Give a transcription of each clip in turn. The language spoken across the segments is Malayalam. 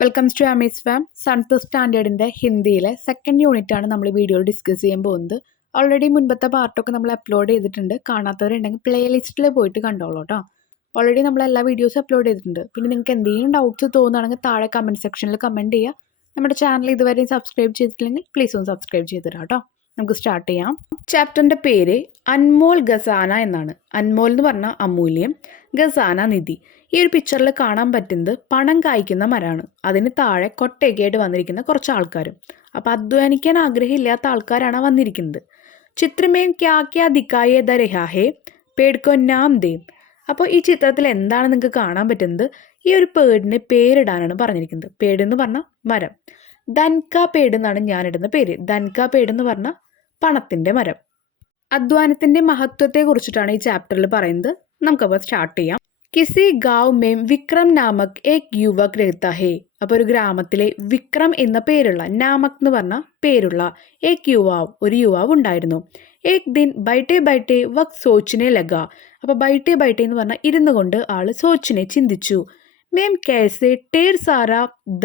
Welcomes to Ami's farm. Seventh സ്റ്റാൻഡേർഡിൻ്റെ ഹിന്ദിയിലെ സെക്കൻഡ് യൂണിറ്റാണ് നമ്മൾ ഈ വീഡിയോയിൽ ഡിസ്കസ് ചെയ്യാൻ പോകുന്നത്. ഓൾറെഡി മുൻപത്തെ പാർട്ടൊക്കെ നമ്മൾ അപ്ലോഡ് ചെയ്തിട്ടുണ്ട്. കാണാത്തവരുണ്ടെങ്കിൽ പ്ലേ ലിസ്റ്റിൽ പോയിട്ട് കണ്ടോളൂ കേട്ടോ. ഓൾറെഡി നമ്മൾ എല്ലാ വീഡിയോസും അപ്ലോഡ് ചെയ്തിട്ടുണ്ട്. പിന്നെ നിങ്ങൾക്ക് എന്തെങ്കിലും ഡൗട്ട്സ് തോന്നുകയാണെങ്കിൽ താഴെ കമൻറ്റ് സെക്ഷനിൽ കമൻറ്റ് ചെയ്യുക. നമ്മുടെ ചാനൽ ഇതുവരെ സബ്സ്ക്രൈബ് ചെയ്തിട്ടില്ലെങ്കിൽ പ്ലീസ് ഒന്ന് സബ്സ്ക്രൈബ് ചെയ്തിടാം കേട്ടോ. നമുക്ക് സ്റ്റാർട്ട് ചെയ്യാം. ചാപ്റ്ററിൻ്റെ പേര് അൻമോൾ ഖസാന എന്നാണ്. അൻമോൾ എന്ന് പറഞ്ഞാൽ അമൂല്യം, ഖസാന നിധി. ഈ ഒരു പിക്ചറിൽ കാണാൻ പറ്റുന്നത് പണം കായ്ക്കുന്ന മരമാണ്. അതിന് താഴെ കൊട്ടയൊക്കെയായിട്ട് വന്നിരിക്കുന്ന കുറച്ച് ആൾക്കാരും. അപ്പോൾ അധ്വാനിക്കാൻ ആഗ്രഹമില്ലാത്ത ആൾക്കാരാണ് വന്നിരിക്കുന്നത്. ചിത്രമേം ക്യാ ക്യാ ദിക്കായേ ദ രഹാ ഹേ പേഡ് നാം ദേം. അപ്പോൾ ഈ ചിത്രത്തിൽ എന്താണ് നിങ്ങൾക്ക് കാണാൻ പറ്റുന്നത്? ഈ ഒരു പേടിന് പേരിടാനാണ് പറഞ്ഞിരിക്കുന്നത്. പേട് എന്ന് പറഞ്ഞാൽ മരം. ധൻക പേട് എന്നാണ് ഞാനിടുന്ന പേര്. ധൻക പേട് എന്ന് പറഞ്ഞാൽ പണത്തിൻ്റെ മരം. അധ്വാനത്തിൻ്റെ മഹത്വത്തെ കുറിച്ചിട്ടാണ് ഈ ചാപ്റ്ററിൽ പറയുന്നത്. നമുക്കപ്പോൾ സ്റ്റാർട്ട് ചെയ്യാം. കിസി ഗാവ് മേം വിക്രം നാമക് ഏക് യുവക് രഹ്താ ഹേ. അപ്പോൾ ഒരു ഗ്രാമത്തിലെ വിക്രം എന്ന പേരുള്ള, നാമക് എന്ന് പറഞ്ഞ പേരുള്ള ഏക് യുവാവ്, ഒരു യുവാവ് ഉണ്ടായിരുന്നു. ഏക് ദിൻ ബൈട്ടെ ബൈട്ടെ വക് സോച്ചിനെ ലഗ. അപ്പോൾ ബൈട്ടെ ബൈട്ടെ എന്ന് പറഞ്ഞാൽ ഇരുന്നു കൊണ്ട് ആള് സോച്ചിനെ ചിന്തിച്ചു. മേം കേസെ ടേർ സാര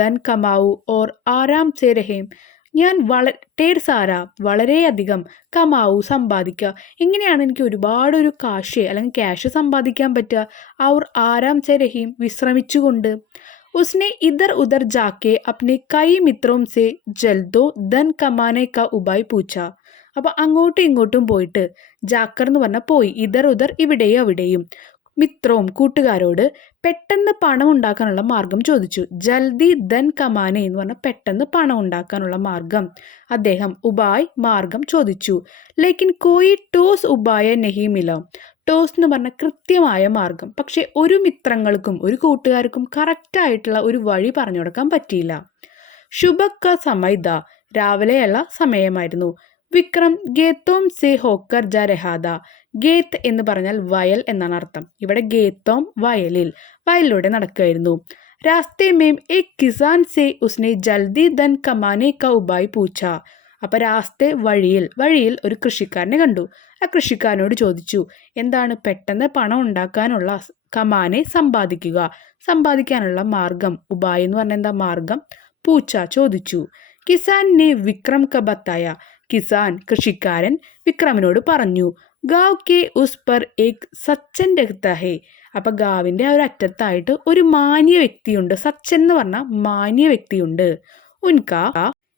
ധൻ കമാവു ഓർ ആരാം സെ രഹേം. ഞാൻ ടേർ സാര വളരെയധികം കമാവു സമ്പാദിക്കുക. എങ്ങനെയാണ് എനിക്ക് ഒരുപാടൊരു അല്ലെങ്കിൽ ക്യാഷ് സമ്പാദിക്കാൻ പറ്റുക? ഔർ ആരാം സെ രഹീം, വിശ്രമിച്ചുകൊണ്ട്. ഉസ്നെ ഇധർ ഉധർ ജാക്കെ അപ്നെ കൈ മിത്രോം സെ ജൽദോ ധൻ കമാനെ ക ഉപായ് പൂച്ച. അപ്പോൾ അങ്ങോട്ടും ഇങ്ങോട്ടും പോയിട്ട്, ജാക്കർ എന്ന് പറഞ്ഞാൽ പോയി, ഇധർ ഉധർ ഇവിടെയും അവിടെയും, മിത്രോം കൂട്ടുകാരോട് പെട്ടെന്ന് പണം ഉണ്ടാക്കാനുള്ള മാർഗം ചോദിച്ചു. ജൽദി ധൻ കമാനെ എന്ന് പറഞ്ഞാൽ പെട്ടെന്ന് പണം ഉണ്ടാക്കാനുള്ള മാർഗം അദ്ദേഹം ഉപായ് മാർഗം ചോദിച്ചു. ലേക്കിൻ കോയി ടോസ് ഉപായ നഹി മില. ടോസ് എന്ന് പറഞ്ഞാൽ കൃത്യമായ മാർഗം. പക്ഷെ ഒരു മിത്രങ്ങൾക്കും ഒരു കൂട്ടുകാർക്കും കറക്റ്റായിട്ടുള്ള ഒരു വഴി പറഞ്ഞു കൊടുക്കാൻ പറ്റിയില്ല. ശുഭക്ക സമയത, രാവിലെയുള്ള സമയമായിരുന്നു. വിക്രം ഗേത്തോം സെ ഹോക്കർ ജ രഹാദ. ഗേത്ത് എന്ന് പറഞ്ഞാൽ വയൽ എന്നാണ് അർത്ഥം. ഇവിടെ ഗേത്തോം വയലിലൂടെ നടക്കുകയായിരുന്നു. രാസ്തേ മേം ഏക് കിസാൻ സെ ഉസ്നെ ജൽദി ധൻ കമാനെ ക ഉപായ് പൂച്ച. അപ്പോൾ രാസ്തേ വഴിയിൽ ഒരു കൃഷിക്കാരനെ കണ്ടു. ആ കൃഷിക്കാരനോട് ചോദിച്ചു, എന്താണ് പെട്ടെന്ന് പണം ഉണ്ടാക്കാനുള്ള, കമാനെ സമ്പാദിക്കാനുള്ള മാർഗം. ഉപായ് എന്ന് പറഞ്ഞാൽ എന്താ? മാർഗം. പൂച്ച ചോദിച്ചു. കിസാൻ നെ വിക്രം ക ബത്തായ. കിസാൻ കൃഷിക്കാരൻ വിക്രമിനോട് പറഞ്ഞു. ഗാവ് കെ ഉസ് പർ ഏക് സച്ചൻ രഹ്താ ഹേ. അപ്പൊ ഗാവിന്റെ ആ ഒരു അറ്റത്തായിട്ട് ഒരു മാന്യ വ്യക്തിയുണ്ട്. സച്ചൻ എന്ന് പറഞ്ഞ മാന്യ വ്യക്തിയുണ്ട്. ഉൻകാ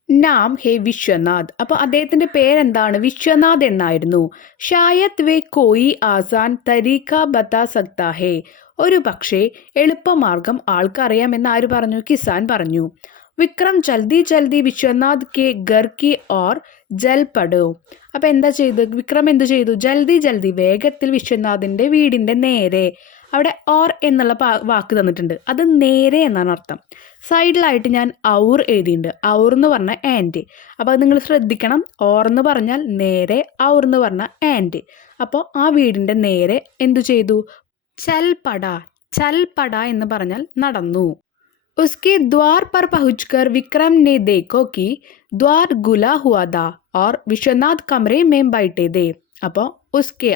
നാം ഹേ വിശ്വനാഥ്. അപ്പൊ അദ്ദേഹത്തിന്റെ പേരെന്താണ്? വിശ്വനാഥ് എന്നായിരുന്നു. ഷായത് വേ കോയി ആസാൻ തരീഖ ബത്താ സക്താ ഹേ. ഒരു പക്ഷേ എളുപ്പമാർഗം ആൾക്കറിയാമെന്ന് ആര് പറഞ്ഞു? കിസാൻ പറഞ്ഞു. വിക്രം ജൽദി ജൽദി വിശ്വനാഥ് കെ ഗർ കി ഓർ ജൽ പടോ. അപ്പം എന്താ ചെയ്തു? വിക്രം എന്തു ചെയ്തു? ജൽദി ജൽദി, വേഗത്തിൽ വിശ്വനാഥിൻ്റെ വീടിൻ്റെ നേരെ. അവിടെ ഓർ എന്നുള്ള വാക്ക് തന്നിട്ടുണ്ട്. അത് നേരെ എന്നാണ് അർത്ഥം. സൈഡിലായിട്ട് ഞാൻ ഔർ എഴുതിയിട്ടുണ്ട്. ഔർ എന്ന് പറഞ്ഞാൽ ആൻഡ്. അപ്പോൾ അത് നിങ്ങൾ ശ്രദ്ധിക്കണം. ഓർ എന്ന് പറഞ്ഞാൽ നേരെ, ഔർ എന്ന് പറഞ്ഞാൽ ആൻഡ്. അപ്പോൾ ആ വീടിൻ്റെ നേരെ എന്തു ചെയ്തു? ചൽ പട എന്ന് പറഞ്ഞാൽ നടന്നു. उसके द्वार पर पहुंचकर विक्रम ने देखो कि द्वार गुला हुआ था और विश्वनाथ कमरे में बैठे थे. അപ്പോൾ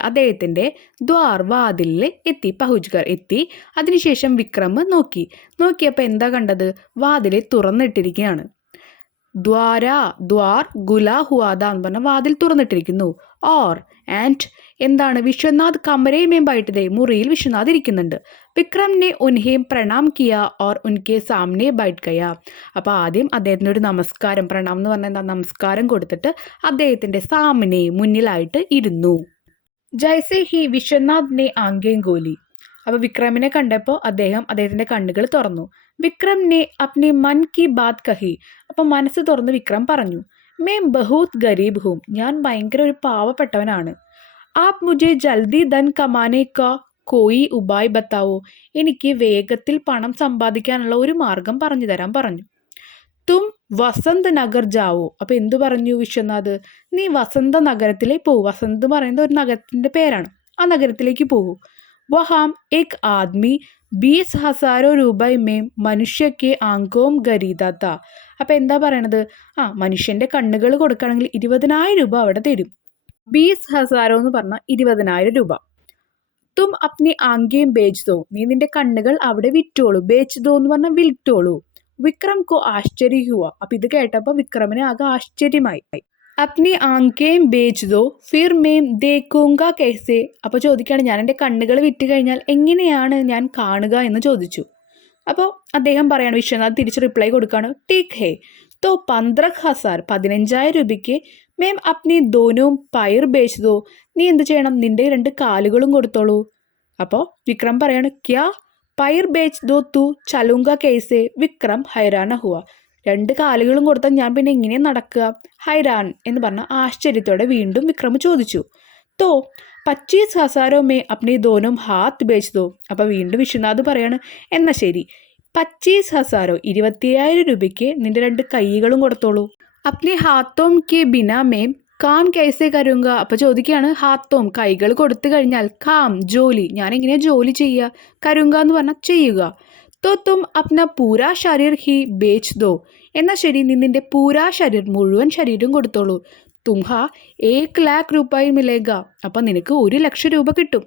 അദ്ദേഹത്തിൻ്റെ വാതിലിൽ എത്തി. അതിനുശേഷം വിക്രം നോക്കിയപ്പോൾ എന്താ കണ്ടത്? വാതിൽ തുറന്നിട്ടിരിക്കുകയാണ്. ദ്വാർ ഗുല ഹുവാദ എന്ന് പറഞ്ഞാൽ വാതിൽ തുറന്നിട്ടിരിക്കുന്നു. ഓർ ആൻഡ് എന്താണ്? വിശ്വനാഥ് കമരേ മേം ബൈഠേ, മുറിയിൽ വിശ്വനാഥ് ഇരിക്കുന്നുണ്ട്. വിക്രം നെ ഉൻഹേം പ്രണാം കിയ ഓർ ഉൻകെ സാമനെ ബൈഠ് ഗയ. അപ്പോൾ ആദ്യം അദ്ദേഹത്തിൻ്റെ ഒരു നമസ്കാരം, പ്രണാം എന്ന് പറഞ്ഞാൽ എന്താ? നമസ്കാരം കൊടുത്തിട്ട് അദ്ദേഹത്തിൻ്റെ സാമനെ, മുന്നിലായിട്ട് ഇരുന്നു. ജൈസെ ഹി വിശ്വനാഥ് നെ ആംഗേം ഗോലി. അപ്പോൾ വിക്രമിനെ കണ്ടപ്പോൾ അദ്ദേഹത്തിൻ്റെ കണ്ണുകൾ തുറന്നു. വിക്രം നെ അപ്നെ മൻ കി ബാത് കഹി. അപ്പോൾ മനസ്സ് തുറന്ന് വിക്രം പറഞ്ഞു, മേം ബഹൂത് ഗരീബ് ഹൂം. ഞാൻ ഭയങ്കര ഒരു പാവപ്പെട്ടവനാണ്. ആപ് മുझे ജൽദി ധൻ കമാനെ കാ കോയി ഉപായ് ബത്താവോ. എനിക്ക് വേഗത്തിൽ പണം സമ്പാദിക്കാനുള്ള ഒരു മാർഗം പറഞ്ഞു തരാൻ പറഞ്ഞു. തും വസന്ത് നഗർ ജാവോ. അപ്പോൾ എന്തു പറഞ്ഞു വിശ്വനാഥ്? നീ വസന്ത നഗരത്തിലേ പോവൂ. വസന്ത് പറയുന്നത് ഒരു നഗരത്തിൻ്റെ പേരാണ്. ആ നഗരത്തിലേക്ക് പോകൂ. വഹാം ഏക് ആദ്മി 20,000 രൂപ മേം മനുഷ്യക്ക് ആങ്കോം ഖരീദാത്ത. അപ്പം എന്താ പറയണത്? മനുഷ്യൻ്റെ കണ്ണുകൾ കൊടുക്കുകയാണെങ്കിൽ 20,000 രൂപ അവിടെ തരും. 20,000 എന്ന് പറഞ്ഞാൽ 20,000 രൂപ. തും അപ്നി ആംഗേം ബേച്ച് ദോ. നീ നിന്റെ കണ്ണുകൾ അവിടെ വിറ്റോളൂ. ബേച്ച് ദോ എന്ന് പറഞ്ഞാൽ വിൽറ്റോളൂ. വിക്രം കോ ആശ്ചര്യ ഹുവ. അപ്പം ഇത് കേട്ടപ്പോൾ വിക്രമിന് ആകെ ആശ്ചര്യമായി. അപ്നി ആങ്കേം ബേച്ച് ദോ ഫിർ മേം ദേഖൂങ്ക കൈസെ. അപ്പോൾ ചോദിക്കുകയാണ്, ഞാൻ എൻ്റെ കണ്ണുകൾ വിറ്റ് കഴിഞ്ഞാൽ എങ്ങനെയാണ് ഞാൻ കാണുക എന്ന് ചോദിച്ചു. അപ്പോൾ അദ്ദേഹം പറയാണ്, വിശ്വനാഥ് തിരിച്ച് റിപ്ലൈ കൊടുക്കുകയാണ്, ടീക്ക് ഹേ തോ 15,000 15,000 രൂപയ്ക്ക് മേം അപ്നി ദോനും പയർ ബേച്ച് ദോ. നീ എന്ത് ചെയ്യണം, നിന്റെ 2 കാലുകളും കൊടുത്തോളൂ. അപ്പോൾ വിക്രം പറയാണ്, ക്യാ പയർ ബേച്ച് ദോ തു ചലുങ്ക കേസെ. വിക്രം ഹൈരാന ഹുവ. 2 കാലുകളും കൊടുത്താൽ ഞാൻ പിന്നെ എങ്ങനെ നടക്കുക? ഹൈരാൻ എന്ന് പറഞ്ഞ ആശ്ചര്യത്തോടെ വീണ്ടും വിക്രം ചോദിച്ചു. തോ 25,000 മേ അപ്നി ദോനും ഹാത്ത് ബേച്ച് ദോ. അപ്പോൾ വീണ്ടും വിശ്വനാഥ് പറയാണ്, എന്നാൽ ശരി 25,000 25,000 രൂപയ്ക്ക് നിന്റെ 2 കൈകളും കൊടുത്തോളൂ. അപ്നി ഹാത്തോം കെ ബിന മേം കാം കൈസെ കരുങ്ക. അപ്പോൾ ചോദിക്കുകയാണ്, ഹാത്തോം കൈകൾ കൊടുത്തു കഴിഞ്ഞാൽ കാം ജോലി ഞാൻ എങ്ങനെയാണ് ജോലി ചെയ്യുക? കരുങ്ക എന്ന് പറഞ്ഞാൽ ചെയ്യുക. തോ തും അപ്ന പൂരാ ശരീർ ഹി ബേച്ച് ദോ. എന്നാൽ ശരി, നീ നിന്റെ പൂരാ ശരീർ മുഴുവൻ ശരീരം കൊടുത്തോളൂ. തുംഹ 1,00,000 രൂപ മിലേഗ. അപ്പം നിനക്ക് 1,00,000 രൂപ കിട്ടും.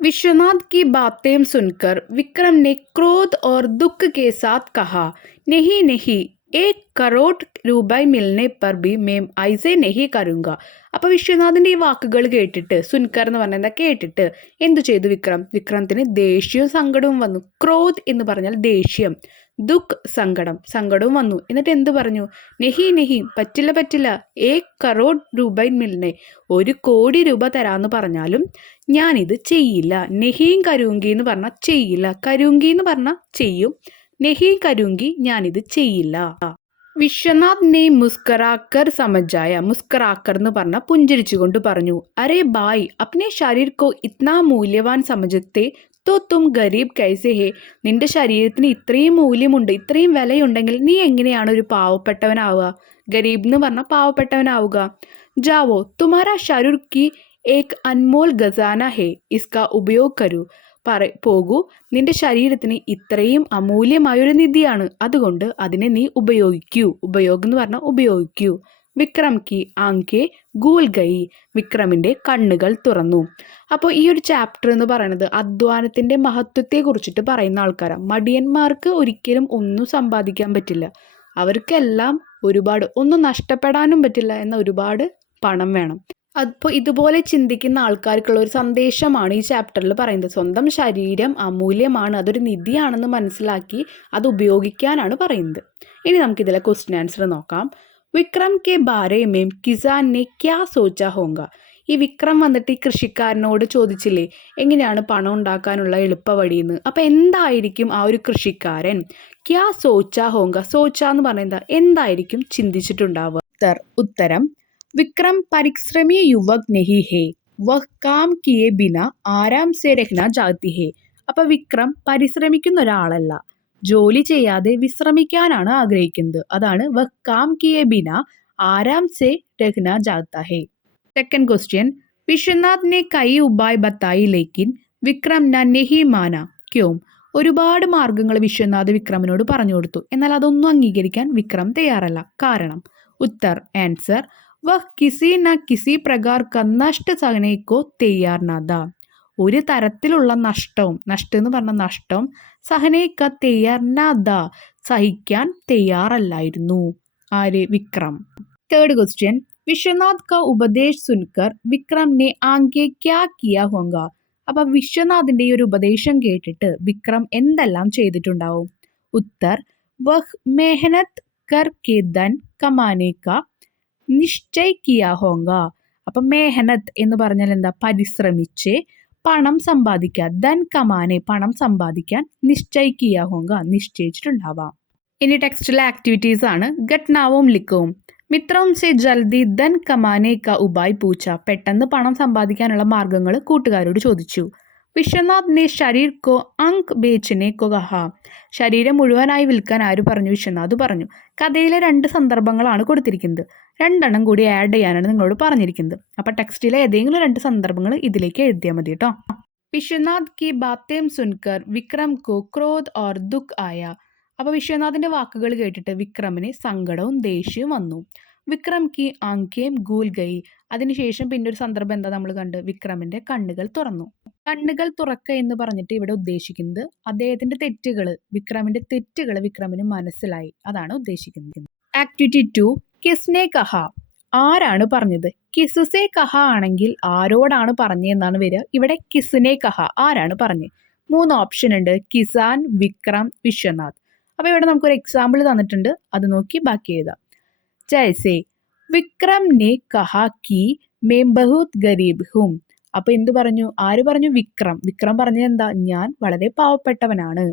विश्वनाथ की बातें सुनकर विक्रम ने क्रोध और दुख के साथ कहा, नहीं नहीं 1,00,00,000 രൂപ മിൽനെ പർ ബി മേം ഐസെ നെഹി കരുങ്ക. അപ്പോൾ വിശ്വനാഥിൻ്റെ ഈ വാക്കുകൾ കേട്ടിട്ട്, സുൻകർ എന്ന് പറഞ്ഞാൽ കേട്ടിട്ട് എന്തു ചെയ്തു വിക്രമത്തിന് ദേഷ്യവും സങ്കടവും വന്നു. ക്രോധ് എന്ന് പറഞ്ഞാൽ ദേഷ്യം, ദുഃഖ് സങ്കടവും വന്നു. എന്നിട്ട് എന്ത് പറഞ്ഞു? നെഹി നെഹി പറ്റില്ല 1,00,00,000 രൂപ മിൽനെ 1,00,00,000 രൂപ തരാമെന്ന് പറഞ്ഞാലും ഞാനിത് ചെയ്യില്ല. നെഹിയും കരുങ്കി എന്ന് പറഞ്ഞാൽ ചെയ്യില്ല, കരുങ്കി എന്ന് പറഞ്ഞാൽ ചെയ്യും, നെഹി കരുങ്കി ഞാനിത് ചെയ്യില്ല. വിശ്വനാഥ് നെ മുസ്കറാക്കർ സമജായ. മുസ്കറാക്കർ എന്ന് പറഞ്ഞാൽ പുഞ്ചിരിച്ചുകൊണ്ട് പറഞ്ഞു, അരേ ബായ് അപ്നെ ശരീർ കോ ഇത്നാ മൂല്യവാൻ സമജത്തെ തോ തും ഗരീബ് കൈസെ ഹേ. നിന്റെ ശരീരത്തിന് ഇത്രയും മൂല്യമുണ്ട്, ഇത്രയും വിലയുണ്ടെങ്കിൽ നീ എങ്ങനെയാണ് ഒരു പാവപ്പെട്ടവനാവുക? ഗരീബ് എന്ന് പറഞ്ഞാൽ പാവപ്പെട്ടവനാവുക. ജാവോ തുമാരാ ശരീർ കി ഏക് അൻമോൽ ഖസാന ഹേ ഇസ്കാ ഉപയോഗ് കരൂ. പോകൂ, നിന്റെ ശരീരത്തിന് ഇത്രയും അമൂല്യമായൊരു നിധിയാണ്, അതുകൊണ്ട് അതിനെ നീ ഉപയോഗിക്കൂ. ഉപയോഗം എന്ന് പറഞ്ഞാൽ ഉപയോഗിക്കൂ. വിക്രം കി ആങ്കെ ഗൂൽ ഗയി. വിക്രമിൻ്റെ കണ്ണുകൾ തുറന്നു. അപ്പോൾ ഈ ഒരു ചാപ്റ്റർ എന്ന് പറയുന്നത് അധ്വാനത്തിൻ്റെ മഹത്വത്തെ കുറിച്ചിട്ട് പറയുന്ന ആൾക്കാരാണ്. മടിയന്മാർക്ക് ഒരിക്കലും ഒന്നും സമ്പാദിക്കാൻ പറ്റില്ല, അവർക്കെല്ലാം ഒരുപാട് ഒന്നും നഷ്ടപ്പെടാനും പറ്റില്ല, എന്ന ഒരുപാട് പണം വേണം. അപ്പോൾ ഇതുപോലെ ചിന്തിക്കുന്ന ആൾക്കാർക്കുള്ള ഒരു സന്ദേശമാണ് ഈ ചാപ്റ്ററിൽ പറയുന്നത്. സ്വന്തം ശരീരം അമൂല്യമാണ്, അതൊരു നിധിയാണെന്ന് മനസ്സിലാക്കി അത് ഉപയോഗിക്കാനാണ് പറയുന്നത്. ഇനി നമുക്കിതിലെ ക്വസ്റ്റ്യൻ ആൻസർ നോക്കാം. വിക്രം കെ ബാരെ മേം കിസാൻ നെ ക്യാ സോച്ചാ ഹോങ്ക. ഈ വിക്രം വന്നിട്ട് ഈ കൃഷിക്കാരനോട് ചോദിച്ചില്ലേ എങ്ങനെയാണ് പണം ഉണ്ടാക്കാനുള്ള എളുപ്പ വഴിയെന്ന്. അപ്പോൾ എന്തായിരിക്കും ആ ഒരു കൃഷിക്കാരൻ ക്യാ സോച്ചാ ഹോങ്ക? സോച്ച എന്ന് പറയുന്നത് എന്തായിരിക്കും ചിന്തിച്ചിട്ടുണ്ടാവുക? ഉത്തരം विक्रम परिश्रमी युवक नहीं है, वह काम किए बिना आराम से रहना चाहती है. അപ്പോൾ വിക്രം പരിശ്രമിക്കുന്ന ഒരാളല്ല, ജോലി ചെയ്യാതെ വിശ്രമിക്കാനാണ് ആഗ്രഹിക്കുന്നത്. അതാണ് വഹ് കാം കിയെ ബിന ആരാം സെ രഹ്ന ജാത്ത ഹേ. സെക്കൻഡ് ക്വസ്റ്റ്യൻ, വിശ്വനാഥ് നെ കൈ ഉപായ് ബത്തായി ലേക്കിൻ വിക്രം ന നെഹി മാന ക്യോം. ഒരുപാട് മാർഗങ്ങൾ വിശ്വനാഥ് വിക്രമിനോട് പറഞ്ഞു കൊടുത്തു, എന്നാൽ അതൊന്നും അംഗീകരിക്കാൻ വിക്രം തയ്യാറല്ല. കാരണം ഉത്തർ ആൻസർ വഹ് കിസി ന കിസി പ്രകാർ ക നഷ്ട സഹനേക്കോ തയ്യാർ നദ. ഒരു തരത്തിലുള്ള നഷ്ടം എന്ന് പറഞ്ഞ നഷ്ടം സഹനേക്ക തയ്യാർ നദ സഹിക്കാൻ തയ്യാറല്ലായിരുന്നു. ആര്? വിക്രം. തേർഡ് ക്വസ്റ്റ്യൻ, വിശ്വനാഥ് ക ഉപദേശ് സുൻകർ വിക്രം നെ ആങ്കെ ക്യാ കിയ ഹോങ്ക. അപ്പൊ വിശ്വനാഥിന്റെ ഈ ഒരു ഉപദേശം കേട്ടിട്ട് വിക്രം എന്തെല്ലാം ചെയ്തിട്ടുണ്ടാവും? ഉത്തർ വഹ് മെഹനത് കർ കെ ധൻ കമാനെ കാ നിശ്ചയ് കിയാ ഹോങ്ക. അപ്പം മെഹനത്ത് എന്ന് പറഞ്ഞാൽ എന്താ? പരിശ്രമിച്ച് പണം സമ്പാദിക്കുക. ധൻ കമാനെ പണം സമ്പാദിക്കാൻ, നിശ്ചയ് കിയാ ഹോങ്ക നിശ്ചയിച്ചിട്ടുണ്ടാവാം. ഇനി ടെക്സ്റ്റിലെ ആക്ടിവിറ്റീസ് ആണ്. ഘട്നാവും ലിഖവും. മിത്രവും സെ ജൽദി ധൻ കമാനെ കാ ഉപായ് പൂച്ച. പെട്ടെന്ന് പണം സമ്പാദിക്കാനുള്ള മാർഗങ്ങൾ കൂട്ടുകാരോട് ചോദിച്ചു. വിശ്വനാഥ് നെ ശരീർ കോ അങ്ക് ബേച്ചനെ കോ കഹ. ശരീരം മുഴുവനായി വിൽക്കാൻ ആര് പറഞ്ഞു? വിശ്വനാഥ് പറഞ്ഞു. കഥയിലെ 2 സന്ദർഭങ്ങളാണ് കൊടുത്തിരിക്കുന്നത്, 2 കൂടി ആഡ് ചെയ്യാനാണ് നിങ്ങളോട് പറഞ്ഞിരിക്കുന്നത്. അപ്പോൾ ടെക്സ്റ്റിലെ ഏതെങ്കിലും 2 സന്ദർഭങ്ങൾ ഇതിലേക്ക് എഴുതിയാൽ മതി കേട്ടോ. വിശ്വനാഥ് കി ബാത്തേം സുൻകർ വിക്രം കോ ക്രോധ് ഓർ ദുഃഖ് ആയ. അപ്പോൾ വിശ്വനാഥിൻ്റെ വാക്കുകൾ കേട്ടിട്ട് വിക്രമിന് സങ്കടവും ദേഷ്യവും വന്നു. വിക്രം കി ആങ്കേം ഗൂൽ ഗയി. അതിനുശേഷം പിന്നെ ഒരു സന്ദർഭം എന്താ നമ്മൾ കണ്ട്, വിക്രമിന്റെ കണ്ണുകൾ തുറന്നു. കണ്ണുകൾ തുറക്കുക എന്ന് പറഞ്ഞിട്ട് ഇവിടെ ഉദ്ദേശിക്കുന്നത് അദ്ദേഹത്തിന്റെ തെറ്റുകൾ, വിക്രമിന്റെ തെറ്റുകൾ വിക്രമിന് മനസ്സിലായി, അതാണ് ഉദ്ദേശിക്കുന്നത്. ആക്ടിവിറ്റി 2 കിസ്നെ കഹ. ആരാണ് പറഞ്ഞത്? കിസുസെ കഹ ആണെങ്കിൽ ആരോടാണ് പറഞ്ഞതെന്നാണ് വരിക. ഇവിടെ കിസ്നെ കഹ, ആരാണ് പറഞ്ഞത്. 3 ഓപ്ഷൻ ഉണ്ട്, കിസാൻ, വിക്രം, വിശ്വനാഥ്. അപ്പോൾ ഇവിടെ നമുക്കൊരു എക്സാമ്പിൾ തന്നിട്ടുണ്ട്, അത് നോക്കി ബാക്കി എഴുതാം. ജൈസെ വിക്രം നെ കഹ കി മേം ബഹുത് ഗരീബ് ഹും. അപ്പൊ എന്ത് പറഞ്ഞു? ആര് പറഞ്ഞു? വിക്രം. വിക്രം പറഞ്ഞത് എന്താ? ഞാൻ വളരെ പാവപ്പെട്ടവനാണ്.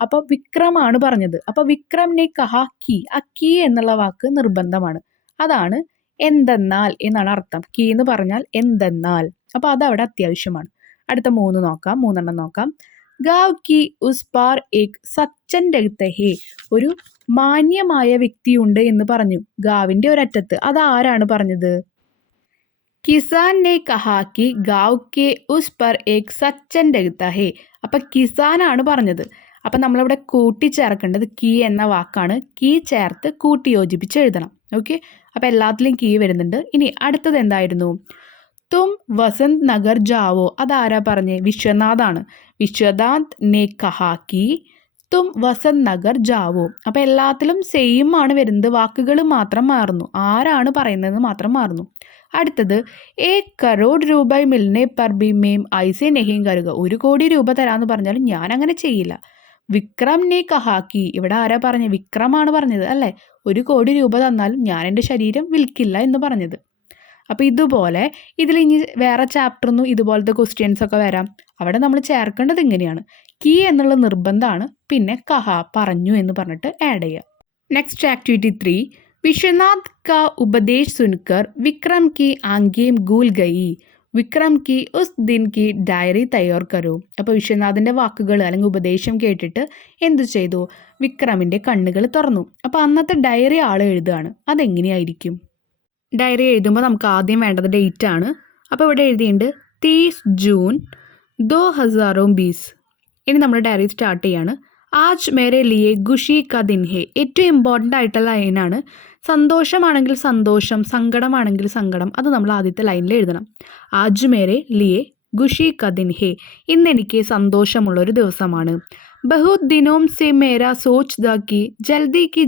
അപ്പൊ വിക്രമാണ് പറഞ്ഞത്. അപ്പൊ വിക്രം നെ കഹ കി, ആ കി എന്നുള്ള വാക്ക് നിർബന്ധമാണ്. അതാണ് എന്തെന്നാൽ എന്നാണ് അർത്ഥം. കി എന്ന് പറഞ്ഞാൽ എന്തെന്നാൽ. അപ്പൊ അതവിടെ അത്യാവശ്യമാണ്. അടുത്ത 3 നോക്കാം. ഗാവ് കി ഉസ് പാർ ഏക് സച്ചൻ രഹ്തെ ഹേ. ഒരു മാന്യമായ വ്യക്തിയുണ്ട് എന്ന് പറഞ്ഞു ഗാവിന്റെ ഒരറ്റത്ത്. അതാരാണ് പറഞ്ഞത്? കിസാൻ നെ കഹാ കി ഗാവ് കെ ഉസ് പർ ഏക് സച്ചൻ രഹ്ത ഹേ. അപ്പൊ കിസാനാണ് പറഞ്ഞത്. അപ്പൊ നമ്മളിവിടെ കൂട്ടിച്ചേർക്കേണ്ടത് കി എന്ന വാക്കാണ്. കി ചേർത്ത് കൂട്ടി യോജിപ്പിച്ച് എഴുതണം. ഓക്കെ, അപ്പൊ എല്ലാത്തിലും കി വരുന്നുണ്ട്. ഇനി അടുത്തത് എന്തായിരുന്നു? തും വസന്ത് നഗർ ജാവോ. അതാരാ പറഞ്ഞേ? വിശ്വനാഥാണ്. വിശ്വനാഥ് നെ കഹാ കി തും വസന്ത് നഗർ ജാവോ. അപ്പൊ എല്ലാത്തിലും സെയിം ആണ് വരുന്നത്, വാക്കുകൾ മാത്രം മാറുന്നു, ആരാണ് പറയുന്നതെന്ന് മാത്രം മാറുന്നു. അടുത്തത് 1 കരോഡ് രൂപ മിൽനെ പർ ബി മേം ഐസെ നെഹിം കരുക. 1 കോടി രൂപ തരാന്ന് പറഞ്ഞാലും ഞാൻ അങ്ങനെ ചെയ്യില്ല. വിക്രം നെ കഹാക്കി. ഇവിടെ ആരാ പറഞ്ഞത്? വിക്രമാണ് പറഞ്ഞത് അല്ലേ. 1 കോടി രൂപ തന്നാലും ഞാൻ എൻ്റെ ശരീരം വിൽക്കില്ല എന്ന് പറഞ്ഞത്. അപ്പോൾ ഇതുപോലെ ഇതിൽ ഇനി വേറെ ചാപ്റ്ററിന്നും ഇതുപോലത്തെ ക്വസ്റ്റ്യൻസ് ഒക്കെ വരാം. അവിടെ നമ്മൾ ചേർക്കേണ്ടത് ഇങ്ങനെയാണ്, കി എന്നുള്ള നിർബന്ധമാണ്, പിന്നെ കഹ പറഞ്ഞു എന്ന് പറഞ്ഞിട്ട് ആഡ് ചെയ്യുക. നെക്സ്റ്റ് ആക്ടിവിറ്റി 3 വിശ്വനാഥ് കാ ഉപദേശ് സുൻകർ വിക്രം കി ആംഗേം ഗൂൽ ഗയി. വിക്രം കി ഉസ് ദിൻ കി ഡയറി തയ്യാർ കരൂ. അപ്പോൾ വിശ്വനാഥിൻ്റെ വാക്കുകൾ അല്ലെങ്കിൽ ഉപദേശം കേട്ടിട്ട് എന്തു ചെയ്തു? വിക്രമിൻ്റെ കണ്ണുകൾ തുറന്നു. അപ്പോൾ അന്നത്തെ ഡയറി ആൾ എഴുതുകയാണ്. അതെങ്ങനെയായിരിക്കും? ഡയറി എഴുതുമ്പോൾ നമുക്ക് ആദ്യം വേണ്ടത് ഡേറ്റ് ആണ്. അപ്പോൾ ഇവിടെ എഴുതിയിട്ടുണ്ട് 30 ജൂൺ 2020. ഇനി നമ്മൾ ഡയറി സ്റ്റാർട്ട് ചെയ്യാണ്. ആജ് മേരെ ലിയെ ഖുഷി കാ ദിൻ ഹേ. ഏറ്റവും ഇമ്പോർട്ടൻ്റ് ആയിട്ടുള്ള ലൈനാണ്. സന്തോഷമാണെങ്കിൽ സന്തോഷം, സങ്കടമാണെങ്കിൽ സങ്കടം, അത് നമ്മൾ ആദ്യത്തെ ലൈനിൽ എഴുതണം. ആജ് മേരെ ലിയെ ഖുഷി കാ ദിൻ ഹേ. ഇന്ന് എനിക്ക് സന്തോഷമുള്ളൊരു ദിവസമാണ്. ബഹുത് ദിനോം സെ മേരാ സോച്ച് ദാ കി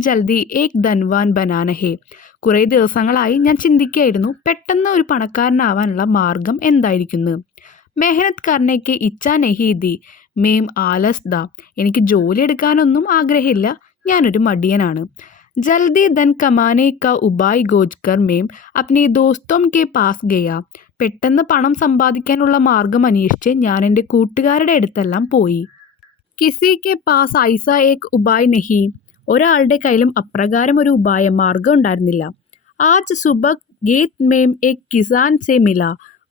ജൽദി ഏക് ധൻവാൻ ബനാന ഹേ. കുറേ ദിവസങ്ങളായി ഞാൻ ചിന്തിക്കുകയായിരുന്നു, പെട്ടെന്ന് ഒരു പണക്കാരനാവാനുള്ള മാർഗം എന്തായിരിക്കുന്നു. മെഹനത് കർണയ്ക്ക് ഇച്ഛ നഹി ദി മേം ആലസ് ദ. എനിക്ക് ജോലി എടുക്കാനൊന്നും ആഗ്രഹമില്ല, ഞാനൊരു മടിയനാണ്. ജൽദി ധൻ കമാനെ കാ ഉപായ് ഗോജ്കർ മേം അപ്നെ ദോസ്തോം കെ പാസ് ഗയ. പെട്ടെന്ന് പണം സമ്പാദിക്കാനുള്ള മാർഗം അന്വേഷിച്ച് ഞാൻ എൻ്റെ കൂട്ടുകാരുടെ അടുത്തെല്ലാം പോയി. കിസി കെ പാസ് ഐസ ഏക് ഉപായ് നഹി. ഒരാളുടെ കയ്യിലും അപ്രകാരം ഒരു ഉപായ മാർഗം ഉണ്ടായിരുന്നില്ല. ആജ് സുബഹ് ഗേത് മേം ഏക് കിസാൻ സെ മില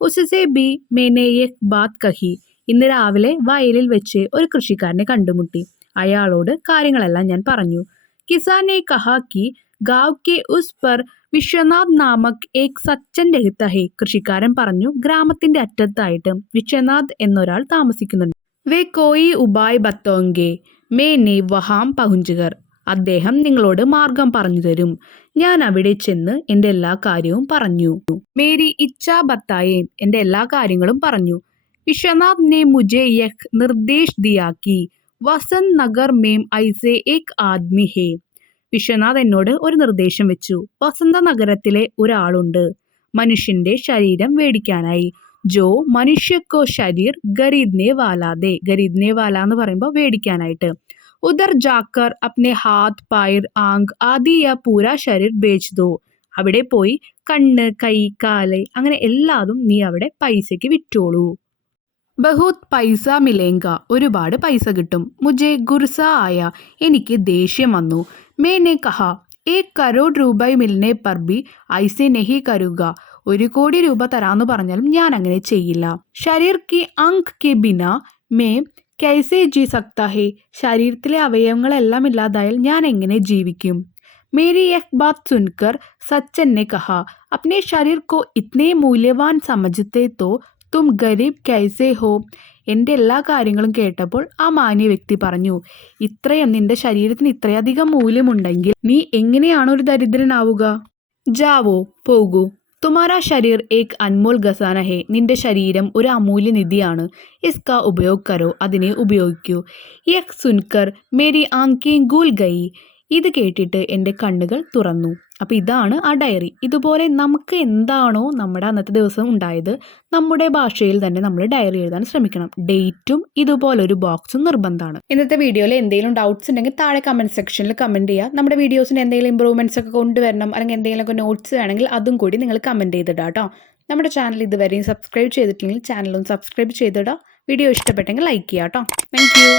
ഉസ്സെ ബി മേനെ ഏക് ബാത് കഹി. ഇന്ന് രാവിലെ വയലിൽ വെച്ച് ഒരു കൃഷിക്കാരനെ കണ്ടുമുട്ടി. അയാളോട് കാര്യങ്ങളെല്ലാം ഞാൻ പറഞ്ഞു. കിസാൻ നെ കഹാ കി ഗാവ് കെ ഉസ് പർ വിശ്വനാഥ് നാമക് ഏക് സച്ചൻ രഹിത ഹേ. കൃഷിക്കാരൻ പറഞ്ഞു, ഗ്രാമത്തിന്റെ അറ്റത്തായിട്ട് വിശ്വനാഥ് എന്നൊരാൾ താമസിക്കുന്നുണ്ട്. വേ കോയി ഉപായ് ബത്തോങ്കെ മേനെ വഹാം പഹുഞ്ചുകർ. അദ്ദേഹം നിങ്ങളോട് മാർഗം പറഞ്ഞു തരും. ഞാൻ അവിടെ ചെന്ന് എൻ്റെ എല്ലാ കാര്യവും പറഞ്ഞു. മേരി ഇച്ഛാ ബത്തായേ. എൻ്റെ എല്ലാ കാര്യങ്ങളും പറഞ്ഞു. വിശ്വനാഥ് നെ മുझे യഹ് നിർദ്ദേശ് ദിയാ കി വസന്ത് നഗർ മേം ഐസെ ഏക് ആദ്മി ഹേ. വിശ്വനാഥ് എന്നോട് ഒരു നിർദ്ദേശം വെച്ചു. വസന്ത നഗരത്തിലെ ഒരാളുണ്ട് മനുഷ്യന്റെ ശരീരം വേടിക്കാനായി. ജോ മനുഷ്യക്കോ ശരീർ ഗരീദ്നെ വാലാദേ. ഗരീദ്നെ വാല എന്ന് പറയുമ്പോൾ വേടിക്കാനായിട്ട്. ഉദർ ജാക്കർ അപ്നെ ഹാത്ത് പയർ ആങ്ക് ആദി യാ പൂരാ ശരീർ ബേച്ച് ദോ. അവിടെ പോയി കണ്ണ്, കൈ, കാല് അങ്ങനെ എല്ലാതും നീ അവിടെ പൈസയ്ക്ക് വിറ്റോളൂ. ബഹുത് പൈസ മിലേങ്ക. ഒരുപാട് പൈസ കിട്ടും. മുझे ഗുർസ ആയ. എനിക്ക് ദേഷ്യം വന്നു. മേനെ കഹ 1 കരോഡ് രൂപ മിൽനെ പർ ബി ഐസെ നഹി കരുക. 1 കോടി രൂപ തരാന്ന് പറഞ്ഞാലും ഞാൻ അങ്ങനെ ചെയ്യില്ല. ശരീർ കി അങ്ക് കെ ബിന മേ കൈസെ ജി സക്താ ഹേ. ശരീരത്തിലെ അവയവങ്ങളെല്ലാം ഇല്ലാതായാൽ ഞാൻ എങ്ങനെ ജീവിക്കും. മേരി യഹ് ബാത് സുൻകർ സച്ചൻ നെ കഹ അപ്നെ ശരീർ കോ ഇത്നെ മൂല്യവാൻ സമझते तो തും ഗരീബ് കൈസെ ഹോ. എൻ്റെ എല്ലാ കാര്യങ്ങളും കേട്ടപ്പോൾ ആ മാന്യ വ്യക്തി പറഞ്ഞു, നിന്റെ ശരീരത്തിന് ഇത്രയധികം മൂല്യമുണ്ടെങ്കിൽ നീ എങ്ങനെയാണ് ഒരു ദരിദ്രനാവുക. ജാവോ പോകൂ. തുമാരാ ശരീർ ഏക് അൻമോൽ ഖസാന ഹേ. നിന്റെ ശരീരം ഒരു അമൂല്യ നിധിയാണ്. ഇസ്കാ ഉപയോഗ് കരോ. അതിനെ ഉപയോഗിക്കൂ. യഹ് സുൻകർ മേരി ആങ്കേം ഗൂൽ ഗയി. ഇത് കേട്ടിട്ട് എൻ്റെ കണ്ണുകൾ തുറന്നു. അപ്പോൾ ഇതാണ് ആ ഡയറി. ഇതുപോലെ നമുക്ക് എന്താണോ നമ്മുടെ അന്നത്തെ ദിവസം ഉണ്ടായത് നമ്മുടെ ഭാഷയിൽ തന്നെ നമ്മൾ ഡയറി എഴുതാൻ ശ്രമിക്കണം. ഡേറ്റും ഇതുപോലൊരു ബോക്സും നിർബന്ധമാണ്. ഇന്നത്തെ വീഡിയോയിൽ എന്തെങ്കിലും ഡൗട്ട്സ് ഉണ്ടെങ്കിൽ താഴെ കമൻറ്റ് സെക്ഷനിൽ കമൻറ്റ് ചെയ്യുക. നമ്മുടെ വീഡിയോസിന് എന്തെങ്കിലും ഇമ്പ്രൂവ്മെൻറ്റ്സ് ഒക്കെ കൊണ്ടുവരണം അല്ലെങ്കിൽ എന്തെങ്കിലുമൊക്കെ നോട്ട്സ് വേണമെങ്കിൽ അതും കൂടി നിങ്ങൾ കമൻറ്റ് ചെയ്തിടാം കേട്ടോ. നമ്മുടെ ചാനൽ ഇതുവരെയും സബ്സ്ക്രൈബ് ചെയ്തിട്ടില്ലെങ്കിൽ ചാനലൊന്ന് സബ്സ്ക്രൈബ് ചെയ്തിടാം. വീഡിയോ ഇഷ്ടപ്പെട്ടെങ്കിൽ ലൈക്ക് ചെയ്യാം കേട്ടോ. Thank you.